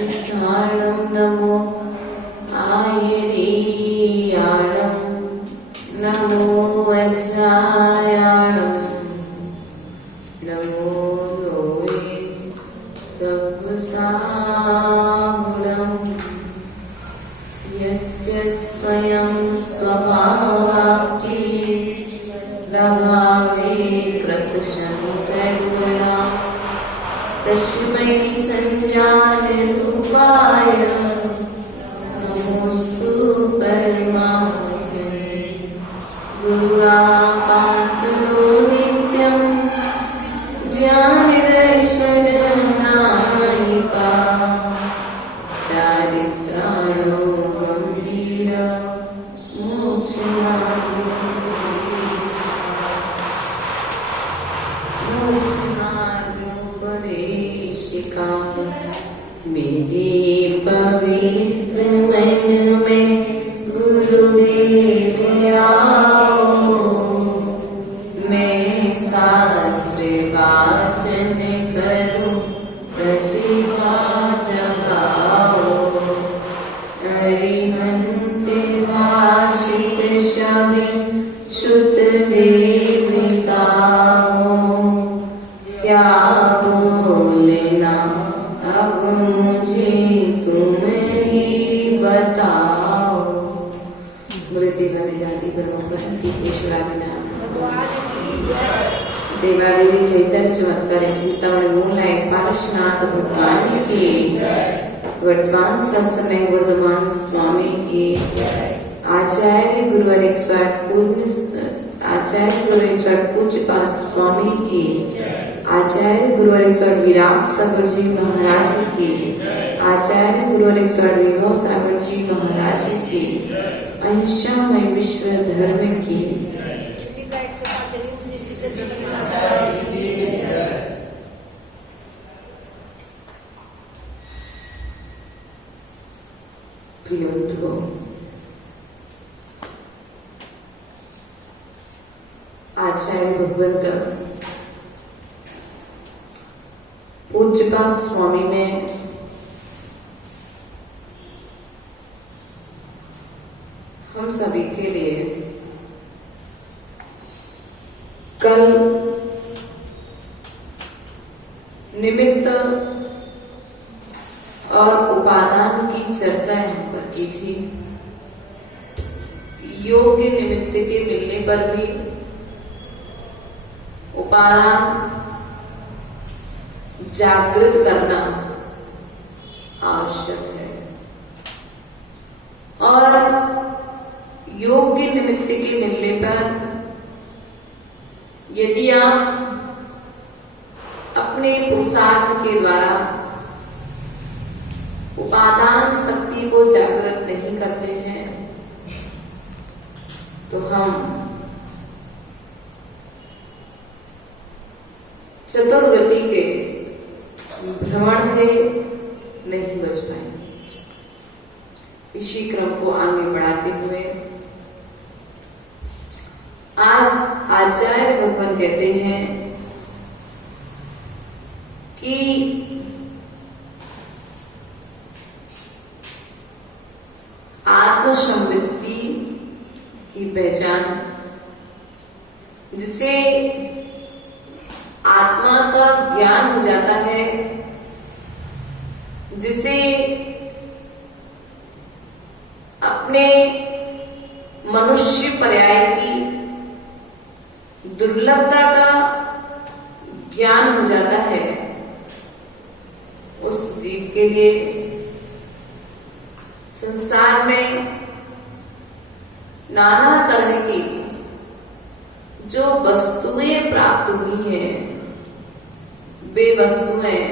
अधिष्ठानं नमो आयर्याणं नमो वज्रायाणं नमो लोये सब्बसागुणं यस्य स्वयं स्वभावाप्ति लभावे कृतशङ्करुणा तस्मै संज्ञानरूपाय नमोऽस्तु परमात्मने गुरुरापातुरो नित्यं ज्ञानदर्शननायिका चारित्राणो गम्भीर मोक्षमार्गोपदेशिका मेरे पवित्र मन में गुरुदेव आओ मैं शास्त्र वाचन करूं प्रतिभा जगाओ अरिहंत भाषित शबि श्रुत देवताओ क्या बोलना अब मुझे तुम ही बताओ। देवादिदेव चैतन्य चमत्कार चिंतामणि मूलनायक पारसनाथ भगवान की वर्तमान सत्संग वर्धमान स्वामी की आचार्य गुरुवर पूज्य पास स्वामी की आचार्य गुरुवर विराट सागर जी महाराज की आचार्य गुरुवर विभव सागर जी महाराज की अहिंसामय विश्व धर्म की प्रियों आचार्य भगवंत पूज्यपाद स्वामी ने हम सभी के लिए कल निमित्त और उपादान की चर्चा यहाँ पर की थी। योग्य निमित्त के मिलने पर भी उपादान जागृत करना आवश्यक है और योग्य निमित्त के मिलने पर यदि आप अपने पुरुषार्थ के द्वारा उपादान शक्ति को जागृत नहीं करते हैं तो हम चतुर्गति के भ्रमण से नहीं बच पाएंगे। इसी क्रम को आगे बढ़ाते हुए आज आचार्य भगवान कहते हैं कि आत्मसंवृत्ति की पहचान जिसे आत्मा का ज्ञान हो जाता है, जिसे अपने मनुष्य पर्याय की दुर्लभता का ज्ञान हो जाता है, उस जीव के लिए संसार में नाना तरह की जो वस्तुएं प्राप्त हुई हैं वे वस्तुएं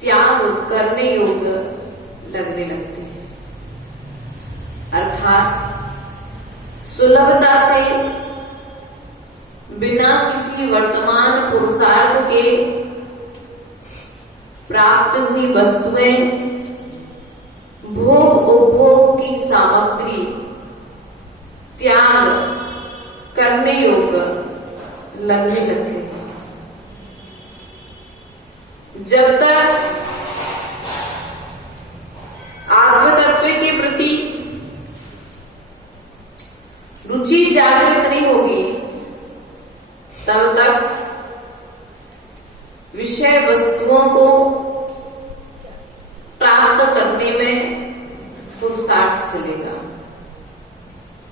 त्याग करने योग्य लगने लगती हैं। अर्थात सुलभता से बिना किसी वर्तमान पुरुषार्थ के प्राप्त हुई वस्तुएं भोग उपभोग की सामग्री त्याग करने योग्य लगने लगते हैं। जब तक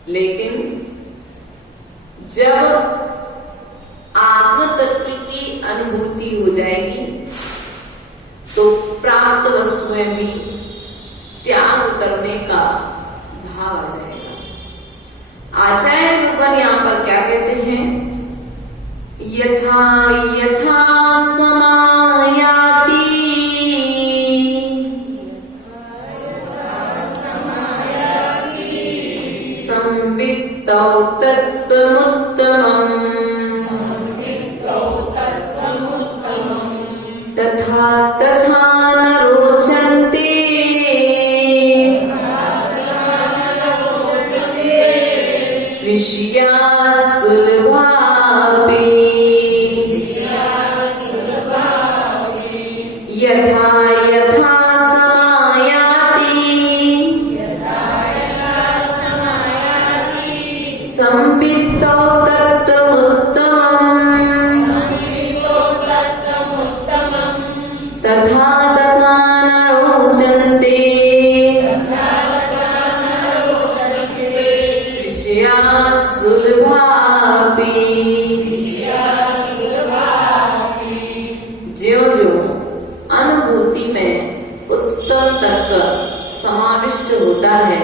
लेकिन जब आत्म तत्व की अनुभूति हो जाएगी तो प्राप्त वस्तुएं भी त्याग करने का भाव आ जाएगा। आचार्य भगवान यहाँ पर क्या कहते हैं? यथा यथा समायाति संवित्तौ तत्त्वमुत्तमम् तथा तथा न रोचन्ते विषया सुलभापि यथा यथा समायाति संवित्तौ तत्त्वमुत्तमम् तथा तथा न रोचन्ते विषया सुलभापि। ज्यों-ज्यों अनुभूति में उत्तम तत्व समाविष्ट होता है,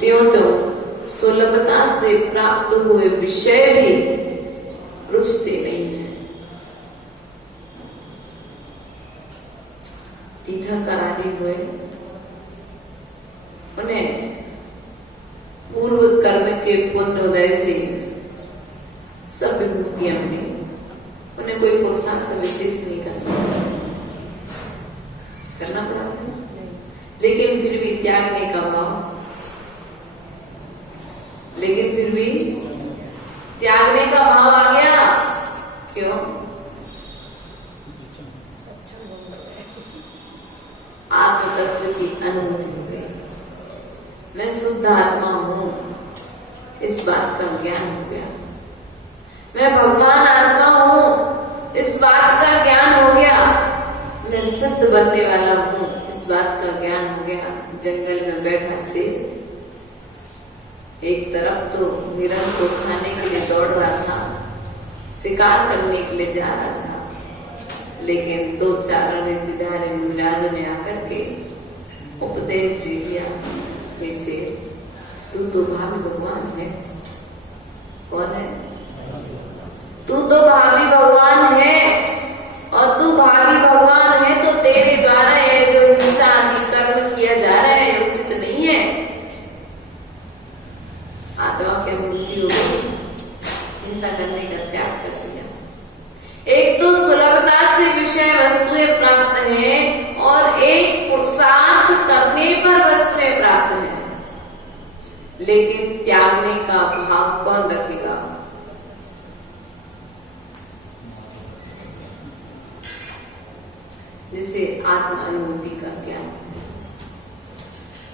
त्यों-त्यों सुलभता से प्राप्त हुए विषय भी रुचते नहीं है। तीर्थंकर आदि हुए, उन्हें पूर्व कर्म के पुण्य उदय से सब विमुक्तियां मिली, उन्हें कोई पुरुषार्थ विशेष नहीं करना पड़ा है। लेकिन फिर भी त्यागने का भाव, लेकिन फिर भी त्यागने का भाव आ गया। क्यों? आत्म तत्व की अनुभूति हो गई, मैं शुद्ध आत्मा हूं, इस बात का ज्ञान हो गया। मैं भगवान आत्मा हूं, इस बात का ज्ञान हो गया। मैं सिद्ध बनने वाला हूं, इस बात का ज्ञान हो गया। जंगल में बैठा से एक तरफ तो हिरण को खाने के लिए दौड़ रहा था, शिकार करने के लिए जा रहा था, लेकिन दो चार निर्दिधारे मुलाजों ने आकर के उपदेश दे दिया, इसे तू तो भावी भगवान है। कौन है? तू तो भावी भगवान है, और तू भावी भगवान है तो तेरे द्वारा ये जो हिंसा आदि कर्म किया जा रहा है ये उचित नहीं है। आत्मा की अनुभूति हो गई, हिंसा करने का त्याग कर दिया। एक तो सुलभता से विषय वस्तुएं प्राप्त हैं, और एक पुरुषार्थ करने पर वस्तुएं प्राप्त हैं। लेकिन त्यागने का भाव कौन रखेगा? जिसे आत्मा अनुभूति का ज्ञान।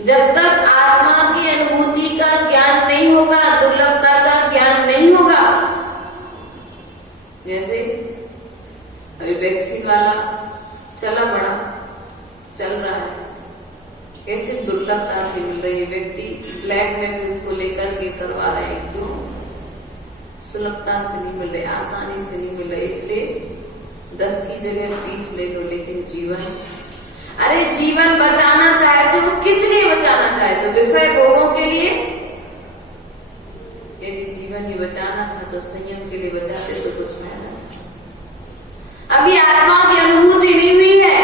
जब तक आत्मा की अनुभूति का ज्ञान नहीं होगा, दुर्लभता का ज्ञान नहीं होगा। जैसे अभी वैक्सीन वाला चल रहा है, कैसे दुर्लभता से मिल रही है। व्यक्ति ब्लैक में भी उसको लेकर के करवा रहे हैं। क्यों? सुलभता से नहीं मिल रही, आसानी से नहीं मिल रही, इसलिए 10 की जगह 20 ले लो। लेकिन जीवन, अरे जीवन बचाना चाहे तो वो किस लिए बचाना चाहे? तो विषय भोगों के लिए। यदि जीवन ही बचाना था तो संयम के लिए बचाते तो कुछ फायदा नहीं। अभी आत्मा की अनुभूति नहीं हुई है,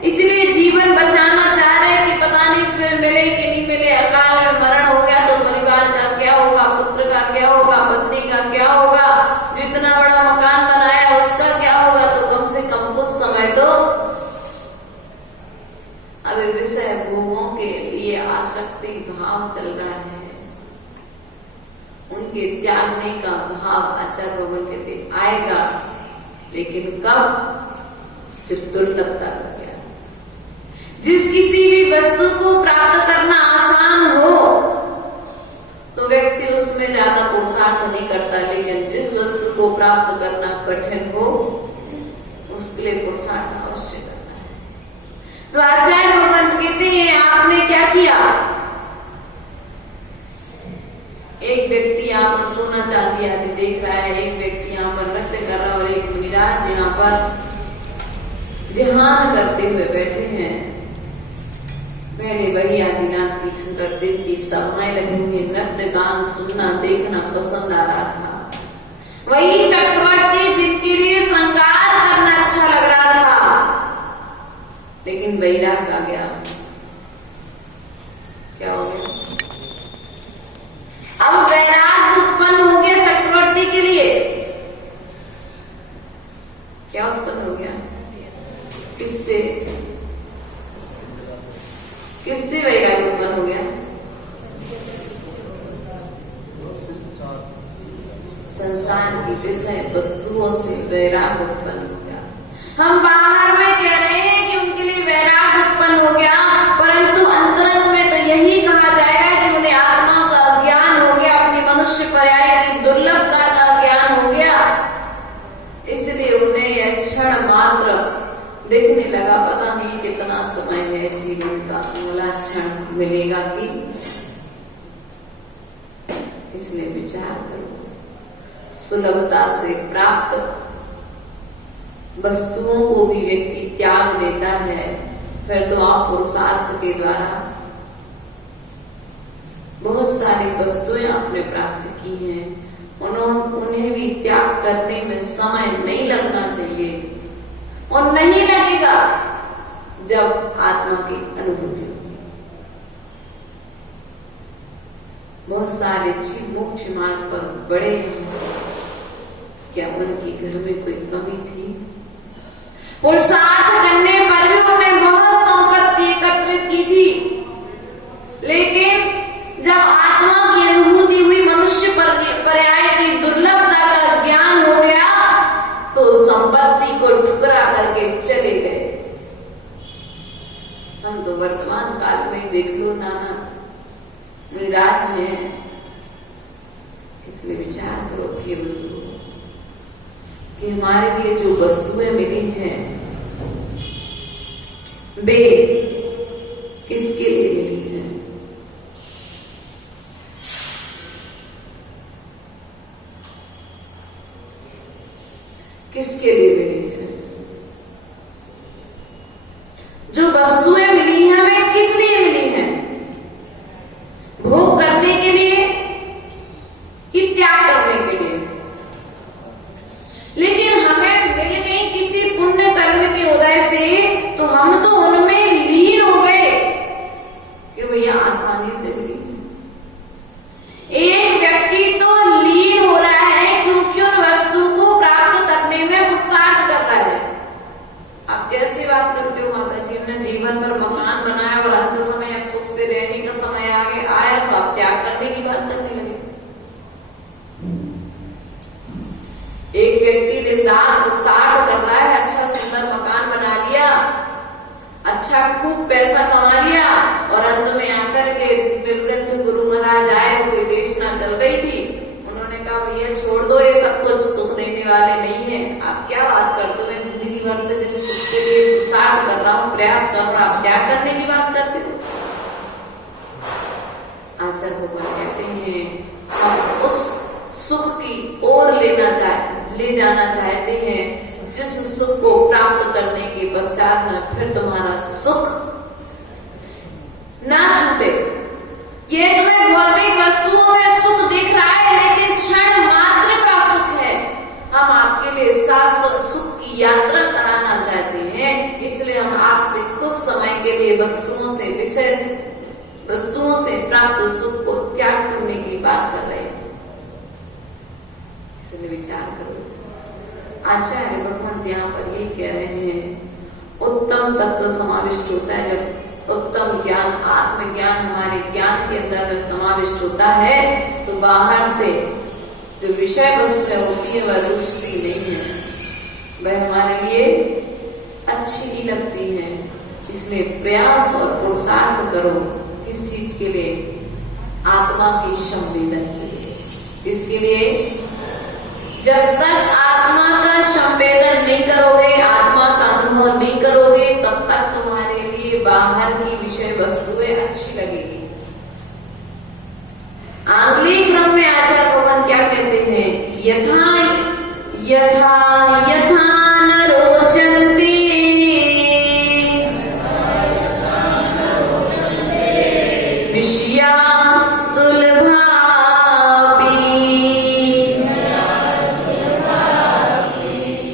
इसलिए जीवन बचाना चाह रहे कि पता नहीं फिर मिले कि नहीं मिले। अकाल में मरण हो गया तो परिवार का क्या होगा, पुत्र का क्या होगा, पत्नी का क्या होगा, जो इतना बड़ा मकान बनाया उसका क्या होगा। तो कम से कम कुछ समय तो अभी विषय भोगों के लिए आसक्ति भाव चल रहा है। उनके त्यागने का भाव आचार्य भगवान कहते आएगा, लेकिन कब? जब दुर्लभता का ज्ञान। जिस किसी भी वस्तु को प्राप्त करना आसान हो तो व्यक्ति उसमें ज्यादा पुरुषार्थ नहीं करता, लेकिन जिस वस्तु को प्राप्त करना कठिन हो उसके लिए पुरुषार्थ अवश्य करना है। तो आचार्य भगवान कहते हैं आपने क्या किया? एक व्यक्ति यहाँ पर सोना चांदी आदि देख रहा है, एक व्यक्ति यहाँ पर नृत्य कर रहा है और एक मुनिराज यहाँ पर ध्यान करते हुए बैठे हैं। पहले वही आदिनाथ तीर्थंकर जिनकी सभाएं लगी हुई नृत्य गान सुनना देखना पसंद आ रहा था, वही चक्रवर्ती जिनके लिए श्रृंगार करना अच्छा लग रहा था, लेकिन वैराग आ गया। क्या हो गया? अब वैराग उत्पन्न हो गया चक्रवर्ती के लिए। क्या उत्पन्न हो गया? किससे किससे वैराग उत्पन्न हो गया? संसार की विषय वस्तुओं से वैराग उत्पन्न हो गया। हम बाहर में कह रहे हैं कि उनके लिए वैराग उत्पन्न हो गया, परंतु अंतरंग में तो यही कहा जाएगा कि उन्हें आत्मा का ज्ञान हो गया, अपनी मनुष्य पर्याय की दुर्लभता का ज्ञान हो गया, इसलिए उन्हें यह क्षण मात्र देखने लगा। पता नहीं कितना समय है जीवन का, अगला क्षण मिलेगा कि, इसलिए विचार करो। सुलभता से प्राप्त वस्तुओं को भी व्यक्ति त्याग देता है, फिर तो आप पुरुषार्थ के द्वारा बहुत सारी वस्तुएं आपने प्राप्त की हैं, उन्हें भी त्याग करने में समय नहीं लगना चाहिए, और नहीं लगेगा जब आत्मा की अनुभूति होगी। बहुत सारे जीव मोक्ष मार्ग पर बड़े यहाँ से, क्या उनके घर में कोई कमी थी? पुरुषार्थ करने पर भी उन्होंने बहुत संपत्ति एकत्रित की थी, लेकिन जब आत्मा की अनुभूति हुई, मनुष्य पर्याय की दुर्लभता का ज्ञान हो गया, तो संपत्ति को ठुकरा करके चले गए। हम तो वर्तमान काल में देख लो, नाना निराश हैं। इसलिए विचार करो प्रिय बंधु कि हमारे लिए जो वस्तुएं मिली हैं वे किसके लिए मिली हैं? किसके लिए मिली है? जो वस्तुएं मिली हैं वे किस लिए मिली हैं? भोग करने के लिए कि त्याग करने के लिए? लेकिन हमें मिल गई किसी पुण्य कर्म के उदय से, तो हम तो उनमें लीन हो गए कि भैया आसानी से मिली है। एक व्यक्ति तो लीन हो रहा है क्योंकि उन वस्तु को प्राप्त करने में पुरुषार्थ कर रहा है। आप कैसी बात करते हो माता जी? हमने जीवन भर मकान बनाया और अंत समय अब सुख से रहने का समय आगे आया, तो आप त्याग करने की बात करने लगे। एक व्यक्ति दिन रात पुरुषार्थ कर रहा है, अच्छा सुंदर मकान बना लिया, अच्छा खूब पैसा कमा लिया, और अंत में आकर के निर्ग्रंथ गुरु महाराज आए, कोई देशना चल रही थी, उन्होंने कहा भैया छोड़ दो, ये सब कुछ सुख देने वाले नहीं है। आप क्या बात करते हो? मैं जिंदगी भर से जिस सुख के लिए पुरुषार्थ कर रहा हूँ, प्रयास कर रहा हूँ, त्याग करने की बात करते हो? आचार्य भगवान कहते हैं हम उस सुख की ओर ले जाना चाहते हैं जिस सुख को प्राप्त करने के पश्चात में फिर तुम्हारा सुख ना छूटे। ये तुम्हें भौतिक वस्तुओं में सुख दिख रहा है, लेकिन क्षण मात्र का सुख है। हम आपके लिए शाश्वत सुख की यात्रा कराना चाहते हैं, इसलिए हम आपसे कुछ समय के लिए वस्तुओं से प्राप्त सुख को त्याग करने की बात कर रहे हैं। इसलिए विचार करो। आचार्य भगवंत यहाँ पर ये कह रहे हैं उत्तम तत्व समाविष्ट होता है। जब उत्तम ज्ञान, आत्मज्ञान हमारे ज्ञान के अंदर में समाविष्ट होता है, तो बाहर से जो विषय वस्तु होती है वह रुचती नहीं है, वह हमारे लिए अच्छी नहीं लगती है। इसलिए प्रयास और पुरुषार्थ करो। किस चीज के लिए? आत्मा की संवेदन के लिए। इसके लिए जब तक आत्मा का संवेदन नहीं करोगे, आत्मा का अनुभव नहीं करोगे, तब तक तुम्हारे लिए बाहर की विषय वस्तुएं अच्छी लगेगी। आंगली क्रम में आचार्य भगवान क्या कहते हैं? यथा यथा यथा न रोचन्ते विषया सुलभापि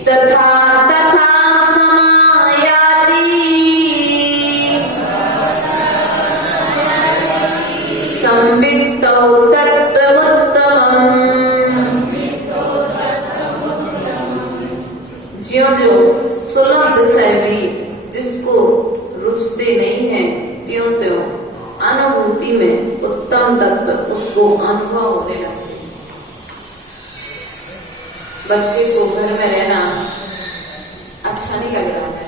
तथा तथा समायाति संवित्तौ तत्त्वमुत्तमम्। ज्यों-ज्यों सुलभ विषय भी जिसको रुचते नहीं है, त्यों-त्यों अनुभूति में उत्तम तत्व उसको अनुभव होने लगते हैं। बच्चे को घर में रहना अच्छा नहीं लग रहा है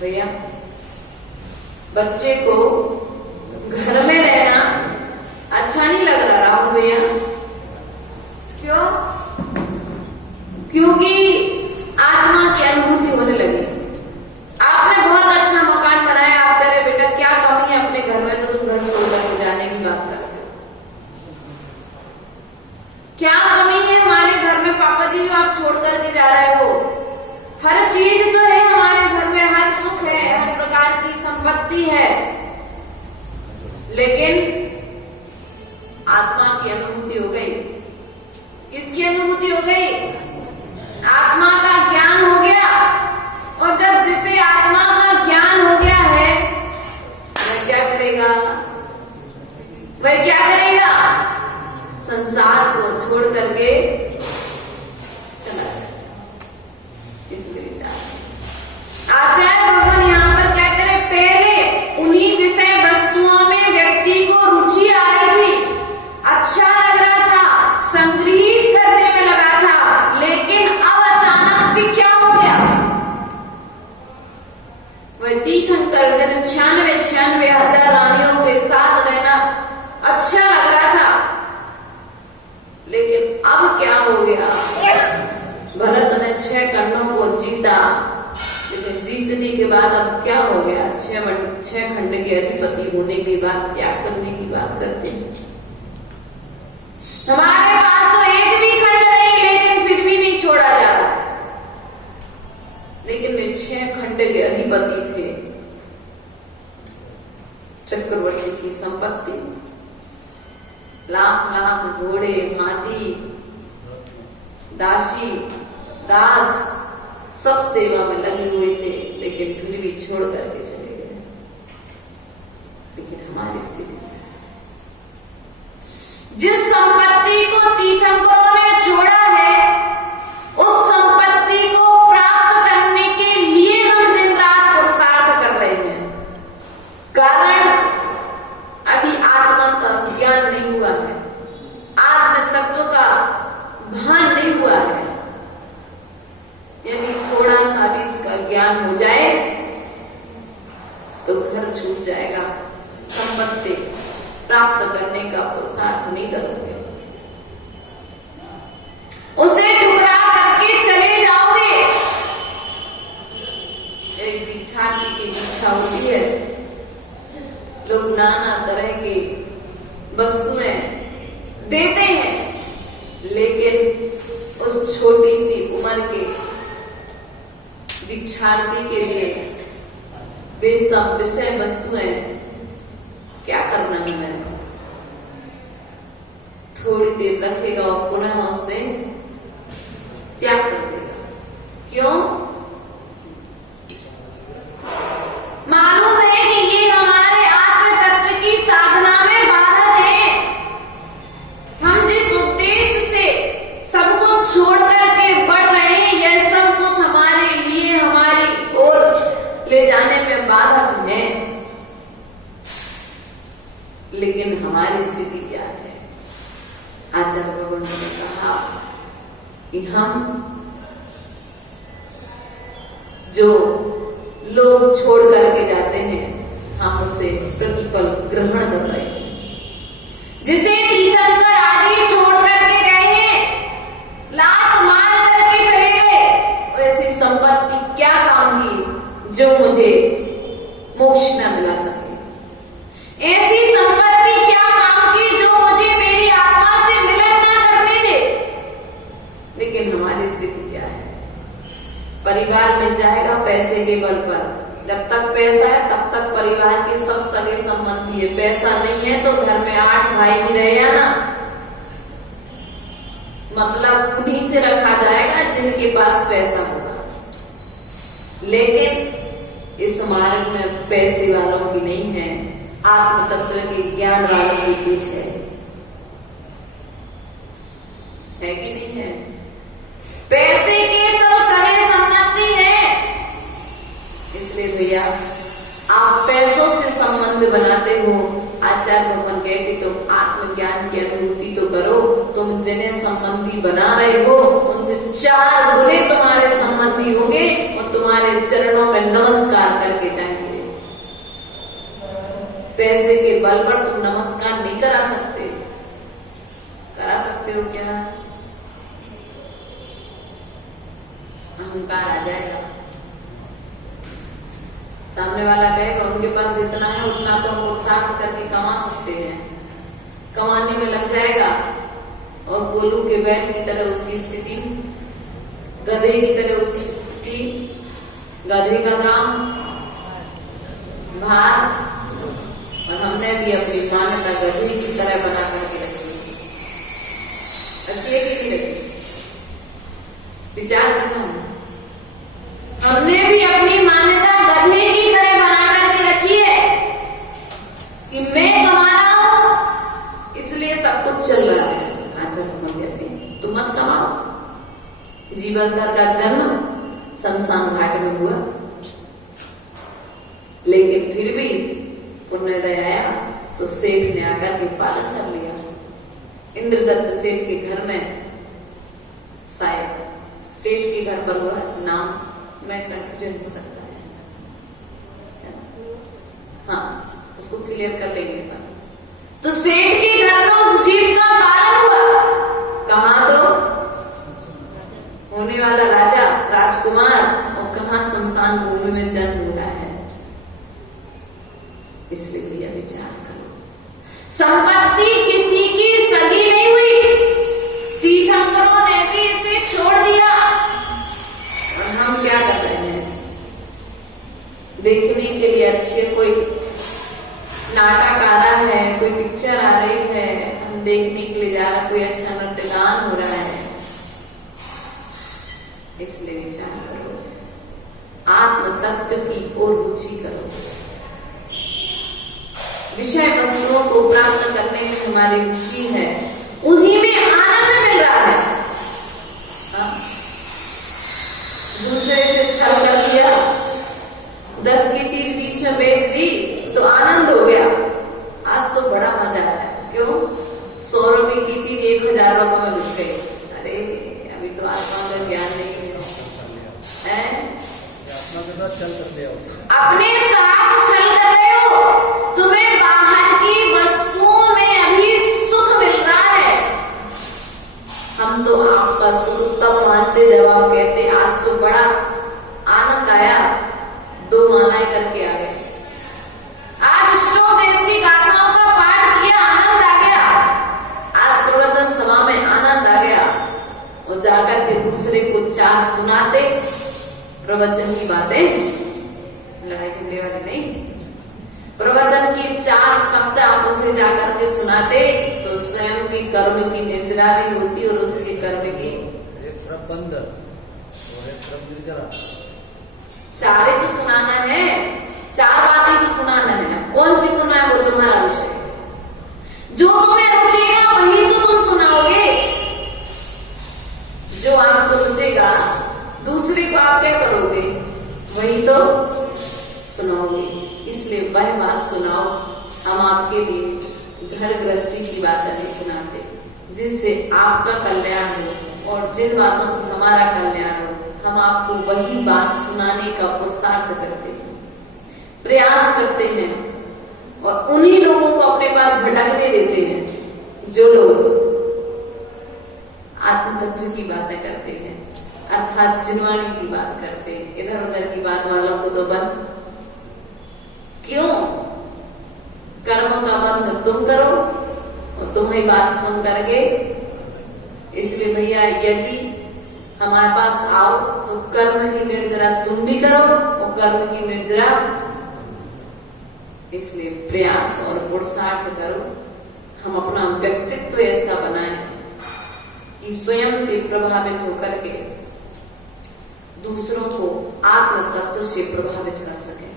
भैया, बच्चे को घर में रहना अच्छा नहीं लग रहा राहुल भैया। क्यों? क्योंकि आत्मा की अनुभूति होने लगी। आपने बहुत अच्छा मकान बनाया, आप कह रहे बेटा क्या कमी है अपने घर में, तो तुम घर छोड़ करके जाने की बात करते हो। क्या कमी है हमारे घर में पापा जी जो आप छोड़ करके जा रहे हो? हर चीज तो है हमारे घर में, हर सुख है, हर प्रकार की संपत्ति है, लेकिन आत्मा की अनुभूति हो गई। किसकी अनुभूति हो गई? आत्मा का ज्ञान हो गया। और जब जिसे आत्मा का ज्ञान हो गया है, वह क्या करेगा? वह क्या करेगा? संसार को छोड़ करके चला जाएगा। इसमें विचार आचार्य भगवान यहाँ पर क्या करे? पहले उन्हीं विषय वस्तुओं में व्यक्ति को रुचि आ रही थी, अच्छा लग रहा था, संग्रहित करने में लगा था, लेकिन अब अचानक से क्या हो गया? वह तीर्थंकर जन 96 हजार रानियों के साथ रहना अच्छा लग रहा था, लेकिन अब क्या हो गया? भरत ने 6 खंडों को जीता, लेकिन जीतने के बाद अब क्या हो गया? 6 खंड के अधिपति होने के बाद त्याग करने की बात करते हैं। हमारे पास तो एक भी खंड नहीं, लेकिन फिर भी नहीं छोड़ा जा रहा। लेकिन वे 6 खंड के अधिपति थे। चक्रवर्ती की संपत्ति, लाख लाख घोड़े, हाथी, दासी, दास सब सेवा में लगे हुए थे, लेकिन फिर भी छोड़ करके चले गए। लेकिन हमारी स्थिति क्या है? जिस संपत्ति को तीर्थंकरों ने छोड़ा है, उस संपत्ति को प्राप्त करने के लिए हम दिन रात पुरुषार्थ कर रहे हैं। कारण अभी आत्मा का ज्ञान नहीं हुआ है, आत्म तत्व का भान नहीं हुआ है। यदि थोड़ा सा भी इसका ज्ञान हो जाए तो घर छूट जाएगा, संपत्ति प्राप्त करने का पुरुषार्थ नहीं करोगे, उसे ठुकरा करके चले जाओगे। एक दीक्षार्थी की इच्छा होती है, लोग नाना तरह की वस्तुएं देते हैं, लेकिन उस छोटी सी उम्र के दीक्षार्थी के लिए वे सब विषय वस्तुएं क्या करना है? थोड़ी देर रखेगा और पुनः उससे त्याग कर देगा। क्यों? मालूम है कि ये हमारे आत्म तत्व की साधना में बाधक है। हम जिस उद्देश्य से सबको छोड़ करके बढ़ रहे हैं, यह सब कुछ हमारे लिए हमारी ओर ले जाने में बाधक है। लेकिन हमारी स्थिति क्या है? आचार्य भगवान ने कहा कि हम जो लोग छोड़ करके जाते हैं, हम उसे प्रतिफल ग्रहण कर रहे हैं। जिसे तीर्थंकर आदि छोड़ करके गए हैं, लात मार करके चले गए, वैसे संपत्ति क्या काम की जो मुझे मोक्ष न दिला सके? ऐसी संपत्ति क्या काम की जो मुझे के बल पर। जब तक पैसा है तब तक परिवार के सब सगे संबंधी है। पैसा नहीं है तो घर में 8 भाई भी रहे या ना, मतलब उन्हीं से रखा जाएगा जिनके पास पैसा होगा। लेकिन इस मार्ग में पैसे वालों की नहीं है, आत्म तत्व के ज्ञान वालों की पूछ है कि नहीं है? पैसे के सब सगे संबंधी हैं। इसलिए भैया आप पैसों से संबंध बनाते हो। आचार्य भगवान कहे कि तुम आत्मज्ञान की अनुभूति तो करो। तुम जिन्हें संबंधी बना रहे हो उनसे 4 गुने तुम्हारे संबंधी होंगे और तुम्हारे चरणों में नमस्कार करके जाएंगे। पैसे के बल पर तुम नमस्कार नहीं करा सकते। करा सकते हो क्या? अहंकार आ जाएगा। सामने वाला कहेगा उनके पास जितना है उतना तो हम पुरुषार्थ करके कमा सकते हैं। कमाने में लग जाएगा और गोलू के बैल की तरह उसकी स्थिति, गधे की तरह उसकी स्थिति, गधे का काम, भार। और हमने भी अपनी मान्यता गधे की तरह बना करके रखी है कि नहीं रखी? विचार करना है। हमने भी अपनी मान्यता गधे की तरह बना करके रखी है कि मैं कमा रहा हूं इसलिए सब कुछ चल रहा है। आचार्य भगवान कहते हैं तुम मत कमाओ। जीवन भर का जन्म शमशान घाट में हुआ, लेकिन फिर भी पुण्योदय आया तो सेठ ने आकर के पालन कर लिया। इंद्रदत्त सेठ के घर में, शायद सेठ के घर पर हुआ, नाम में कंफ्यूजन हो सकता है। हाँ, उसको क्लियर कर लेंगे। तो सेठ के घर में उस जीव का पालन हुआ। कहाँ तो होने वाला राजा, राजकुमार, और कहाँ शमशान भूमि में जन्म हो रहा है। इसलिए भैया विचार करो, संपत्ति किसी की सगी नहीं हुई। तीर्थंकरों ने भी इसे छोड़ दिया और हम क्या कर रहे हैं? देखने के लिए अच्छे कोई नाटक आ रहा है, कोई पिक्चर आ रही है, हम देखने के लिए जा रहे हैं, कोई अच्छा नृत्य गान हो रहा है। इसलिए विचार करो, आत्म तत्व की ओर रुचि करो। विषय वस्तुओं को प्राप्त करने में हमारी रुचि है, उन्हीं में आनंद मिल रहा है। दूसरे से छल कर लिया, 10 की चीज 20 में बेच दी तो आनंद हो गया। आज तो बड़ा मजा आया। क्यों? 100 रुपए की चीज 1000 रुपए में बिक गई। अरे अभी तो आत्मा का ज्ञान नहीं है। अपने साथ छल कर रहे हो। तुम्हें बाहर की वस्तुओं में अभी सुख मिल रहा है। हम तो आपका सुख तब मानते जब आप कहते आज तो बड़ा आनंद आया, 2 मालाएं करके आ गए। आज श्लोक देश की गाथाओं का पाठ किया, आनंद आ गया। आज प्रवचन सभा में आनंद आ गया। और जाकर के दूसरे को 4 सुनाते प्रवचन की बातें, लड़ाई झगड़े वाली नहीं, प्रवचन के 4 शब्द आप उसे जाकर के सुनाते तो स्वयं के कर्म की निर्जरा भी होती और उसके कर्म की बंद। 4 ही तो सुनाना है, 4 बातें तो सुनाना है। कौन सी सुना है वो तुम्हारा विषय। जो तुम्हें रुचेगा वही तो तुम सुनाओगे। जो आपको रुचेगा दूसरे को आप क्या करोगे? वही तो सुनाओगे। इसलिए वह बात सुनाओ। हम आपके लिए घर गृहस्थी की बातें नहीं सुनाते, जिनसे आपका कल्याण हो और जिन बातों से हमारा कल्याण हो। हम आपको वही बात सुनाने का पुरुषार्थ करते हैं, प्रयास करते हैं और उन्हीं लोगों को अपने पास भटकने देते हैं जो लोग आत्म तत्व की बातें करते हैं, अर्थात जिनवाणी की बात करते हैं। इधर उधर की बात वालों को तो बंद। क्यों? कर्म का बंध तुम करो और तुम्हारी बात सुन करके। इसलिए भैया यदि हमारे पास आओ तो कर्म की निर्जरा तुम भी करो और कर्म की निर्जरा, इसलिए प्रयास और पुरुषार्थ करो। हम अपना व्यक्तित्व ऐसा बनाएं कि स्वयं से प्रभावित होकर के दूसरों को आत्म तत्व से प्रभावित कर सके।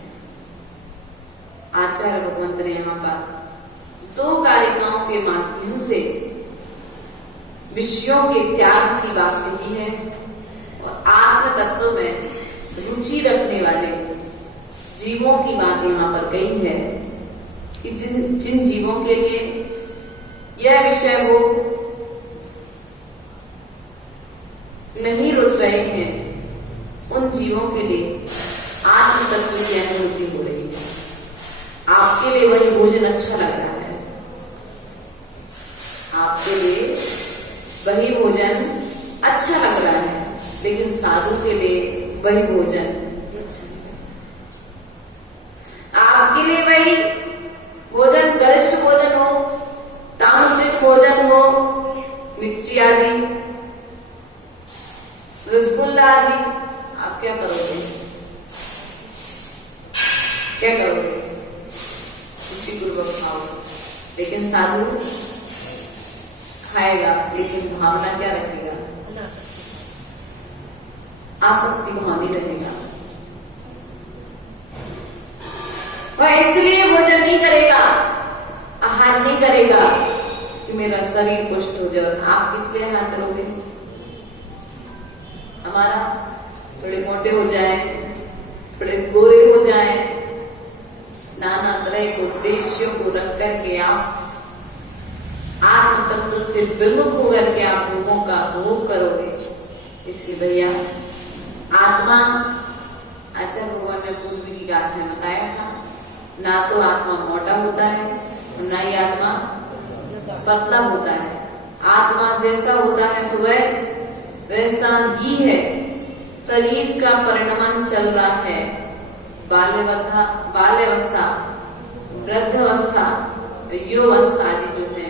आचार्य भगवंत ने यहाँ पर 2 कारिकाओं के माध्यम से विषयों के त्याग की बात कही है और आत्म तत्व में रुचि रखने वाले जीवों की बात यहाँ पर कही है कि जिन जीवों के लिए यह विषय वो नहीं रुच रहे हैं, उन जीवों के लिए आत्म तत्व की अनुभूति हो रही है। आपके लिए वही भोजन अच्छा लग रहा है, आपके लिए वही भोजन अच्छा लग रहा है, लेकिन साधु के लिए वही भोजन अच्छा है। आपके लिए वही भोजन गरिष्ठ भोजन हो, तामसिक भोजन हो, मिर्ची आदि, रसगुल्ला आदि, आप क्या करोगे? क्या करोगे? रुचिपूर्वक खाओ। लेकिन साधु खाएगा, लेकिन भावना क्या रखेगा? आसक्ति भावनी रहेगा। वह इसलिए भोजन नहीं करेगा, आहार नहीं करेगा कि मेरा शरीर पुष्ट हो जाए। आप किस लिए आहार करोगे? हमारा थोड़े मोटे हो जाए, थोड़े गोरे हो जाए, नाना तरह के उद्देश्यों को रख करके आप आत्म तत्व से विमुख होकर के आप लोगों का भोग करोगे। इसलिए भैया आत्मा, आचार्य भगवान ने पूर्व की गाथा में बताया था, ना तो आत्मा मोटा होता है और ना ही आत्मा पतला होता है। आत्मा जैसा होता है सुबह वैसा ही है। शरीर का परिणमन चल रहा है, बाल्यावस्था, वृद्धावस्था, यौवस्था आदि जो है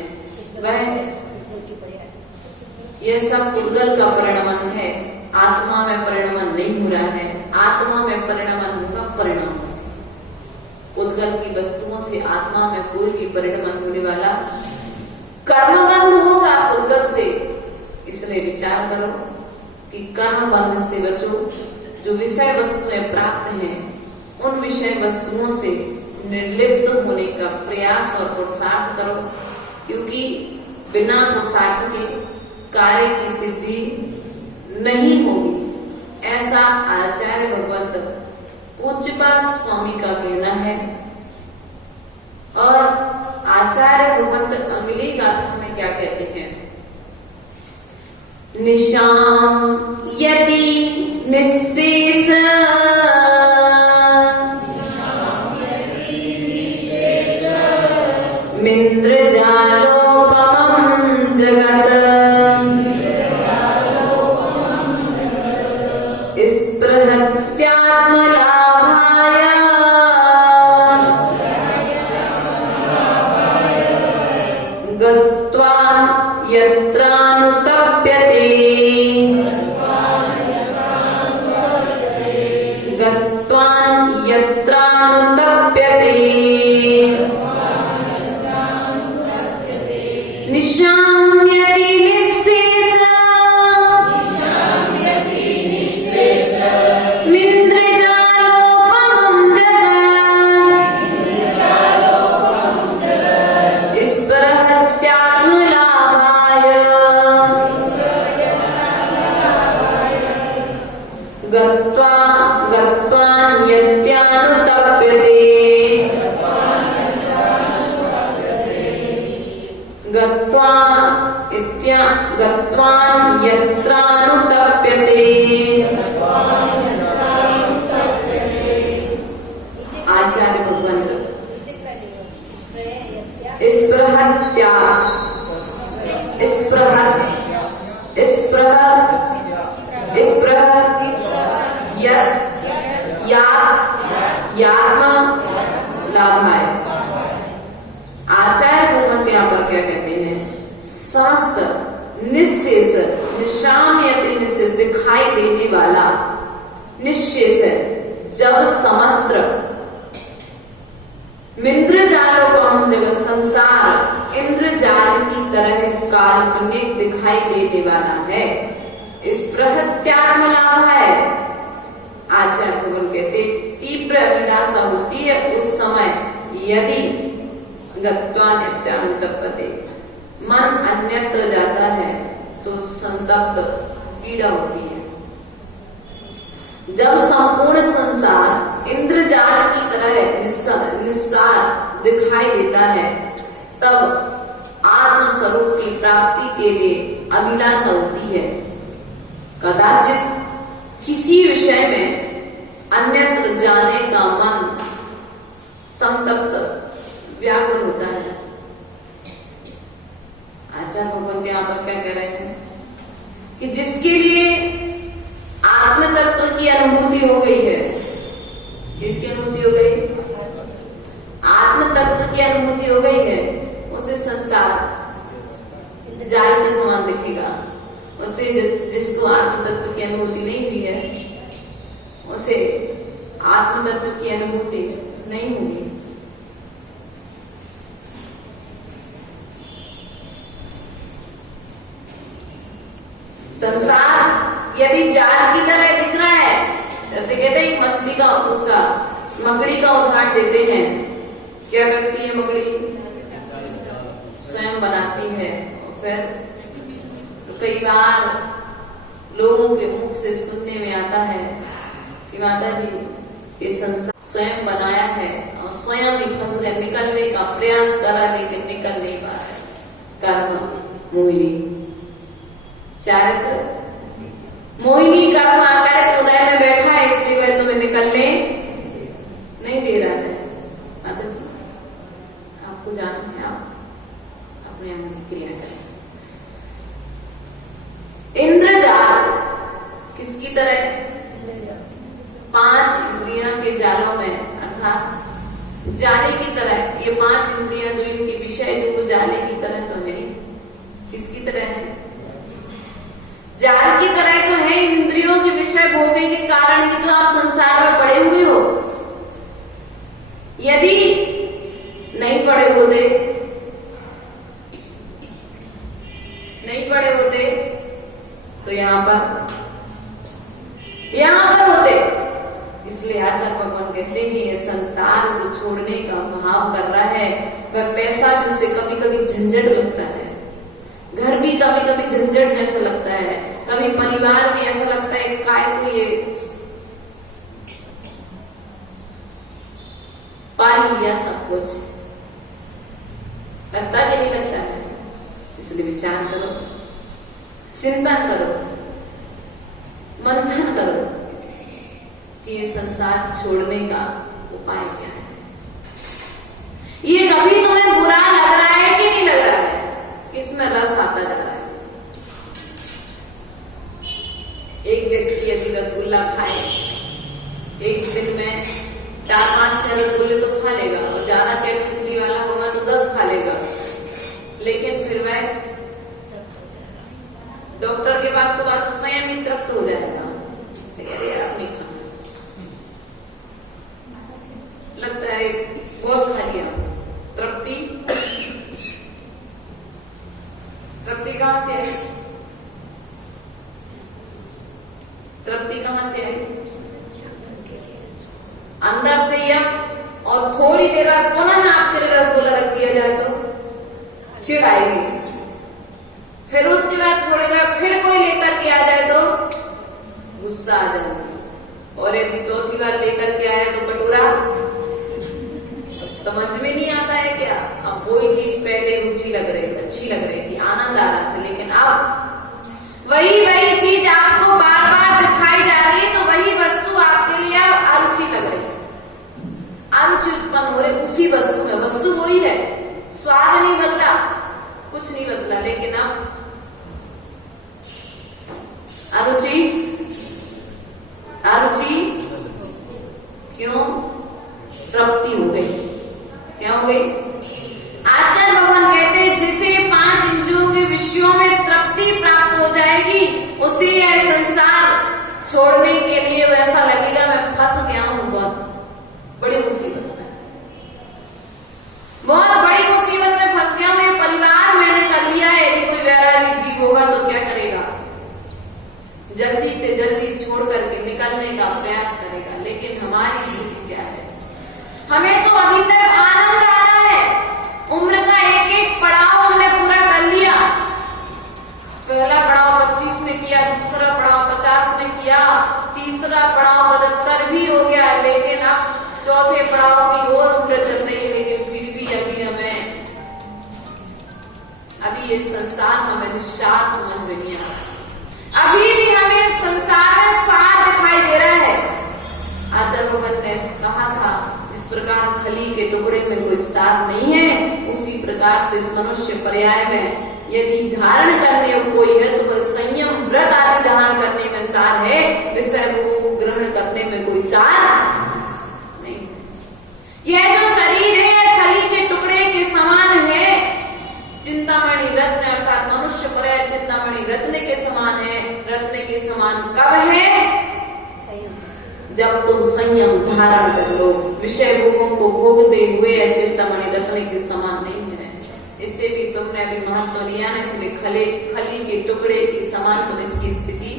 वह यह सब पुद्गल का परिणमन है। आत्मा में परिणमन नहीं हो रहा है। आत्मा में परिणमन होगा परिणामों से। पुद्गल की वस्तुओं से आत्मा में कोई भी परिणमन होने वाला कर्मबंध होगा पुद्गल से। इसलिए विचार करो कि कर्मबंध से बचो। जो विषय वस्तुएं प्राप्त हैं उन विषय वस्तुओं से निर्लिप्त होने का प्रयास और पुरुषार्थ करो, क्योंकि बिना पुरुषार्थ के कार्य की सिद्धि नहीं होगी। ऐसा आचार्य भगवंत पूज्यपाद स्वामी का कहना है। और आचार्य भगवंत अगली गाथा में क्या कहते हैं? निशाम यदि निःशेष मिन्द्रजालोपमं जगत् स्पृहत्यात्मलाभाय गत्वा यत्रानुतप्यते निशाम्यति निःशेष मिन्द्रजालोपमं जगत् स्पृहत्यात्मलाभाय गत्वा यत्यानुतप्यते गत्वा यत्रानुतप्यते। आचार्य भगवंत लाभाय। आचार्य भगवंत यहाँ पर क्या कहते हैं? शास्त्र निःशेष, निशाम्यति निःशेष, दिखाई देने वाला, निःशेष है, जब समस्त मिंद्रजालोपम जगत संसार इंद्रजाल की तरह काल्पनिक दिखाई देने वाला है, इस प्रहत्यात्म लाभ है। आचार्य भगवान कहते तीव्र अभिलाषा होती है उस समय यदि गत्वान्यत्यानुतप्यते, मन अन्यत्र जाता है तो संतप्त पीड़ा होती है। जब संपूर्ण संसार इंद्रजाल की तरह निस्सार दिखाई देता है तब आत्मस्वरूप की प्राप्ति के लिए अभिलाषा होती है। कदाचित किसी विषय में अन्यत्र जाने का मन संतप्त व्याकुल होता है। आचार्य भगवान के यहाँ पर क्या कह रहे हैं कि जिसके लिए आत्म तत्व की अनुभूति हो गई है, किसकी अनुभूति हो गई? आत्म तत्व की अनुभूति हो गई है, उसे संसार जाल के समान दिखेगा। उसे जिसको आत्म तत्व की अनुभूति नहीं हुई है उसे आत्म तत्व की अनुभूति नहीं होगी। संसार यदि जाल की तरह दिख रहा है, जैसे कहते हैं मछली का उसका मकड़ी का उदाहरण देते हैं, क्या करती है मकड़ी? स्वयं बनाती है। और फिर तो कई बार लोगों के मुख से सुनने में आता है कि माता जी ये संसार स्वयं बनाया है और स्वयं ही फंस गए, निकलने का प्रयास करा लेकिन निकल नहीं पा रहे। कर्म मोहिनी चारित्र मोहिनी कर्म आकर के उदय में बैठा है, इसलिए वह तुम्हें निकलने नहीं दे रहा है। माता जी आपको जानना है, आप अपने मन की क्रिया करें। इंद्रजाल किसकी तरह? 5 इंद्रियां के जालों में, अर्थात जाले की तरह। ये 5 इंद्रियां जो इनके विषय जो जाले की तरह तो है, किसकी तरह है? जाल की तरह तो है। इंद्रियों के विषय भोगने के कारण ही तो आप संसार में पड़े हुए हो। यदि नहीं पड़े होते तो यहां पर होते। इसलिए आचार्य भगवान कहते हैं ये संसार जो छोड़ने का भाव कर रहा है, वह पैसा भी उसे कभी कभी झंझट लगता है, घर भी कभी कभी झंझट जैसा लगता है, कभी परिवार भी ऐसा लगता है काय को ये पाल लिया सब कुछ, लगता कि नहीं लगता है? इसलिए विचार करो, चिंतन करो, मंथन करो कि ये संसार छोड़ने का उपाय क्या है। ये कभी तुम्हें बुरा लग रहा है कि नहीं लग रहा है? किसमें रस आता जा रहा है? एक व्यक्ति यदि रसगुल्ला खाए, एक दिन में 4-5-6 रसगुल्ले तो खा लेगा, और ज्यादा कैपेसिटी वाला होगा तो 10 खा लेगा, लेकिन फिर वह डॉक्टर के पास तो बात स्वयं ही तृप्त हो जाएगा। यार नहीं खाना, लगता है बहुत खा लिया। तृप्ति कहां से आई? तृप्ति कहां से आई? अंदर से ही। और थोड़ी देर बाद पुनः आपके लिए रसगुल्ला रख दिया जाए तो चिढ़ आएगी। फिर उसके बाद थोड़ी देर फिर कोई लेकर के आ जाए तो गुस्सा आ जाएगी। और यदि चौथी बार लेकर के आया तो कटोरा समझ में नहीं आता है क्या? अब वही चीज पहले रुचि लग रही, अच्छी लग रही थी, आनंद आ रहा था, लेकिन अब वही चीज आपको बार बार दिखाई जा रही है, तो वही वस्तु आपके लिए अरुचि लग रही है, अरुचि उत्पन्न हो रही उसी वस्तु में। वस्तु वही है, स्वाद नहीं बदला, कुछ नहीं बदला, लेकिन अब अरुचि क्यों? तृप्ति हो गई। क्या हो गई? आचार्य भगवान कहते हैं जिसे 5 इंद्रियों के विषयों में तृप्ति प्राप्त हो जाएगी, उसे यह संसार छोड़ने के लिए वैसा लगेगा मैं फंस गया हूं चौथे पड़ाव की ओर उम्र चल रही है, लेकिन फिर भी अभी ये संसार हमें निस्वार्थ समझ में नहीं आ रहा। अभी भी हमें संसार में सार दिखाई दे रहा है। आचार्य भगत ने कहा था, जिस प्रकार खली के टुकड़े में कोई सार नहीं है, उसी प्रकार से इस मनुष्य पर्याय में यदि धारण करने को कोई है तो वह संयम व्रत आदि धारण करने में सार है, विषय को ग्रहण करने में कोई सार नहीं है। यह जो शरीर है खली के टुकड़े के समान है, चिंतामणि रत्न अर्थात मनुष्य पर्याय चिंतामणि रत्न के समान है। रत्न के समान कब है? जब तुम संयम धारण कर लो। विषय भोगों को भोगते हुए चिंतामणि रत्न के समान नहीं है। इसे भी तुमने अभी महत्व लिया ना, इसलिए खली के टुकड़े के समान तुम इसकी स्थिति।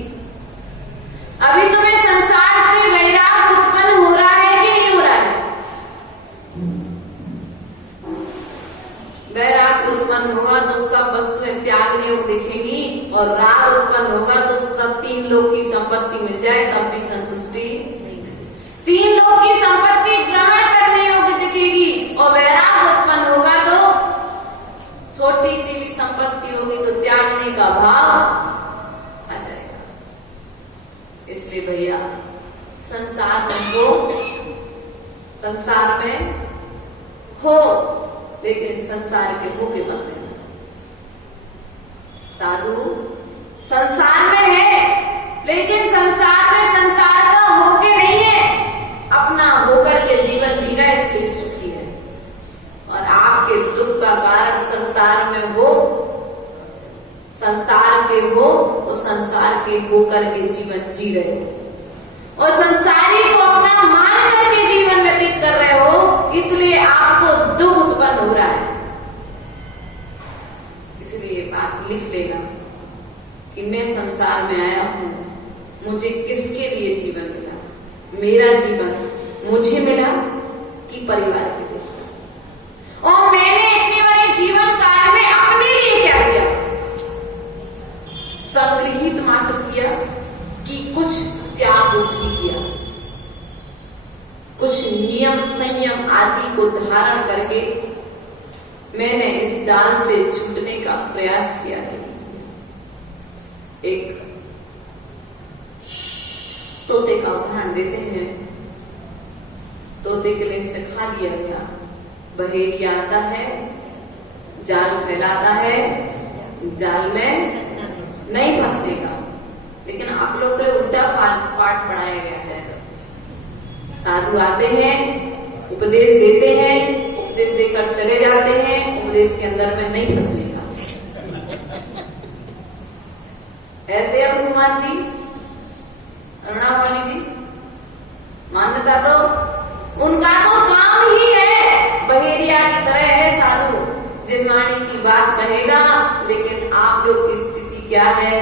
अभी तुम्हें संसार से वैराग उत्पन्न हो रहा है कि नहीं हो रहा है? वैराग उत्पन्न होगा तो सब वस्तुएं त्यागने योग्य दिखेंगी, और राग उत्पन्न होगा तो सब तीन लोक की संपत्ति मिल जाए तब भी संतुष्टि। तीन लोक की संपत्ति ग्रहण करने योग्य दिखेगी, और वैराग उत्पन्न होगा तो छोटी सी भी संपत्ति होगी तो त्यागने का भाव आ जाएगा। इसलिए भैया संसार में हो, लेकिन संसार के भूखे मत रहना। साधु संसार में है, लेकिन संसार में संसार का होके नहीं है, अपना होकर के जीवन जी रहा है, इसलिए सुखी है। और आपके दुख का कारण संसार में हो, संसार के हो, और संसार के होकर के जीवन जी रहे हो, और संसारी को अपना मान करके जीवन व्यतीत कर रहे हो, इसलिए आपको दुख उत्पन्न हो रहा है। इसलिए बात लिख लेना कि मैं संसार में आया हूं, मुझे किसके लिए जीवन मिला? मेरा जीवन मुझे मिला कि परिवार के लिए? और मैंने इतने बड़े जीवन काल में अपने लिए क्या किया? संग्रहित मात्र किया कि कुछ त्याग भी किया, कुछ नियम संयम आदि को धारण करके मैंने इस जाल से छूटने का प्रयास किया है। एक तोते का उदाहरण देते हैं। तोते के लिए सिखा दिया गया, बहेलिया आता है, जाल फैलाता है, जाल में नहीं फंसने का, लेकिन आप लोग को उल्टा पाठ पढ़ाया गया है। साधु आते हैं, उपदेश देते हैं, उपदेश देकर चले जाते हैं, उपदेश के अंदर में नहीं फंसने का। ऐसे अरुण कुमार जी, अरुणावाणी जी, मान्यता तो उनका तो काम ही है, बहेरिया की तरह है साधु, जिनवाणी की बात कहेगा, लेकिन आप लोग की स्थिति क्या है?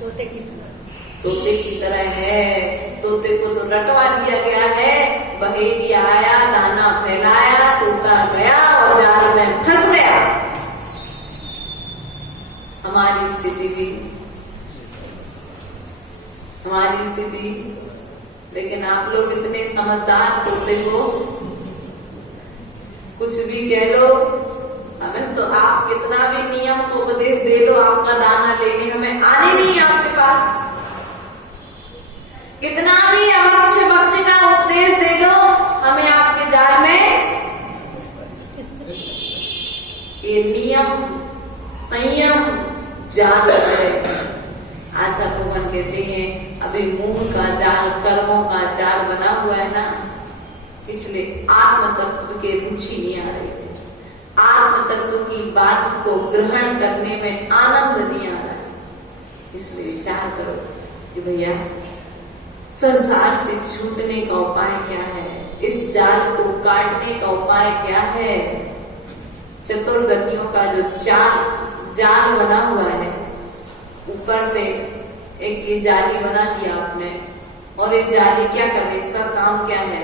तोते की तरह है। तोते को तो रटवा दिया गया है, बहेरिया आया, दाना फैलाया, तोता गया और जाल में फंस गया। हमारी स्थिति भी, हमारी स्थिति, लेकिन आप लोग इतने समझदार, तोते को कुछ भी कह लो, हमें तो आप कितना भी नियम को उपदेश दे लो, आपका दाना लेने हमें आने नहीं आपके पास। कितना भी अभक्ष भक्ष का उपदेश दे लो, हमें आपके जाल में ये नियम संयम जाल है। आचार्य भगवान कहते हैं अभी मुंह का जाल, कर्मों का जाल बना हुआ है ना, इसलिए आत्म तत्व के रुचि नहीं आ रही है। आत्म तत्व की बात को ग्रहण करने में आनंद नहीं आ रहा है। इसलिए विचार करो कि भैया संसार से छूटने का उपाय क्या है, इस जाल को काटने का उपाय क्या है। चतुर्गतियों का जो जाल बना हुआ है, ऊपर से एक ये जाली बना दिया आपने, और ये जाली क्या कर रही है, इसका काम क्या है?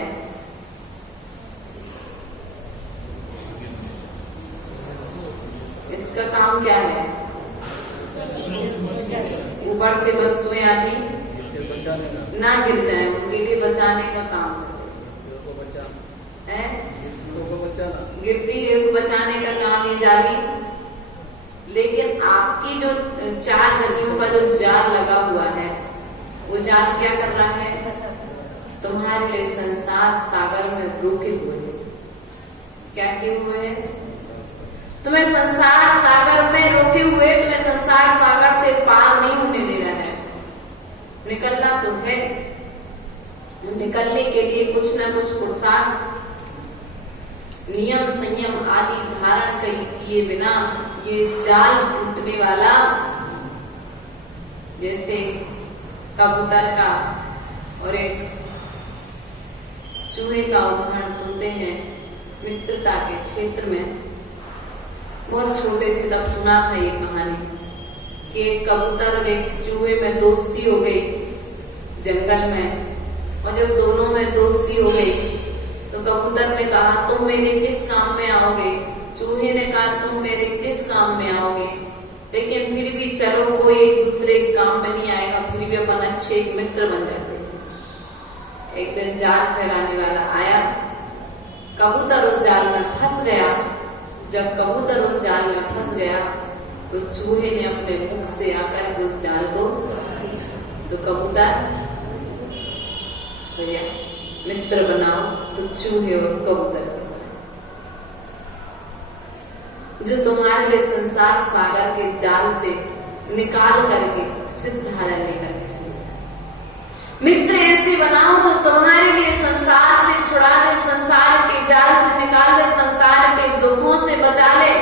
इसका काम क्या है? ऊपर से वस्तुएं आदि बचाने का, ना गिर जाए उनके लिए बचाने का काम करे को बचाना है। को बचाना। गिरती हुई को बचाने का काम ये जाली। लेकिन आपकी जो 4 नदियों का जो जाल लगा हुआ है, वो जाल क्या कर रहा है? तुम्हारे लिए संसार सागर में रुके हुए हैं। क्या किए हुए हैं? तुम्हें संसार सागर में रोके हुए, तुम्हें संसार सागर से पार नहीं होने दे रहा है। निकलना तो है, निकलने के लिए कुछ न कुछ पुरुषार्थ, नियम संयम आदि धारण किए बिना ये जाल टूटने वाला, जैसे कबूतर का और एक चूहे का उदाहरण सुनते हैं मित्रता के क्षेत्र में। बहुत छोटे थे तब सुना था ये कहानी कि एक कबूतर और एक चूहे में दोस्ती हो गई जंगल में। और जब दोनों में दोस्ती हो गई तो कबूतर ने कहा तुम मेरे किस काम में आओगे, चूहे ने कहा तुम मेरे किस काम में आओगे। लेकिन फिर भी चलो कोई एक दूसरे के काम में नहीं आएगा, फिर भी अपन अच्छे मित्र बन जाते हैं। एक दिन जाल फैलाने वाला आया, कबूतर उस जाल में फंस गया। जब कबूतर उस जाल में फंस गया तो चूहे ने अपने मुख से आकर उस जाल को, तो कबूतर भैया मित्र बनाओ तो चूहे और कबूतर जो तुम्हारे लिए संसार सागर के जाल से निकाल करके सिद्धा लेकर के चले जाए। मित्र ऐसे बनाओ जो तुम्हारे लिए संसार से छुड़ा दे, संसार के जाल से निकाल दे, संसार के दुखों से बचा ले।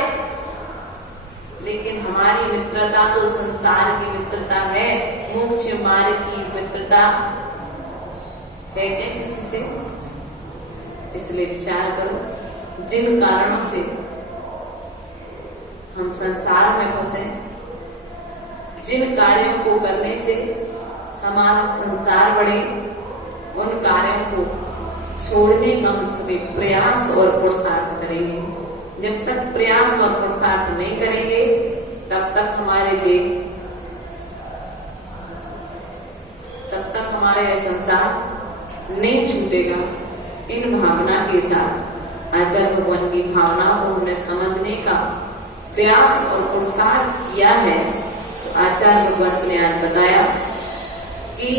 लेकिन हमारी मित्रता तो संसार की मित्रता है, मोक्ष मार्ग की मित्रता है क्या किसी से? इसलिए विचार करो, जिन कारणों से हम संसार में फंसे, जिन कार्यों को करने से हमारा संसार बढ़े, उन कार्यों को छोड़ने का हम सभी प्रयास और पुरुषार्थ करेंगे। जब तक प्रयास और पुरुषार्थ नहीं करेंगे तब तक हमारे लिए संसार नहीं छूटेगा। इन भावना के साथ आचार्य भगवान की भावनाओं को हमने समझने का प्रयास और पुरुषार्थ किया है। तो आचार्य भगवान ने आज बताया कि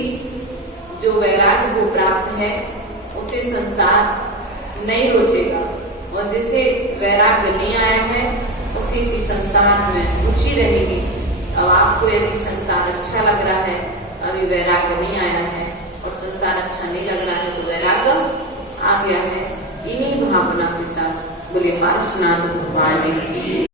जो वैराग्य को प्राप्त है उसे संसार नहीं रोचेगा, और जिसे वैराग्य नहीं आया है उसे इसी संसार में रुचि रहेगी। अब आपको यदि संसार अच्छा लग रहा है, अभी वैराग्य नहीं आया है, और संसार अच्छा नहीं लग रहा है तो वैराग्य आ गया है। इन्हीं भावना के साथ बोले पार्श्वनाथ भगवान की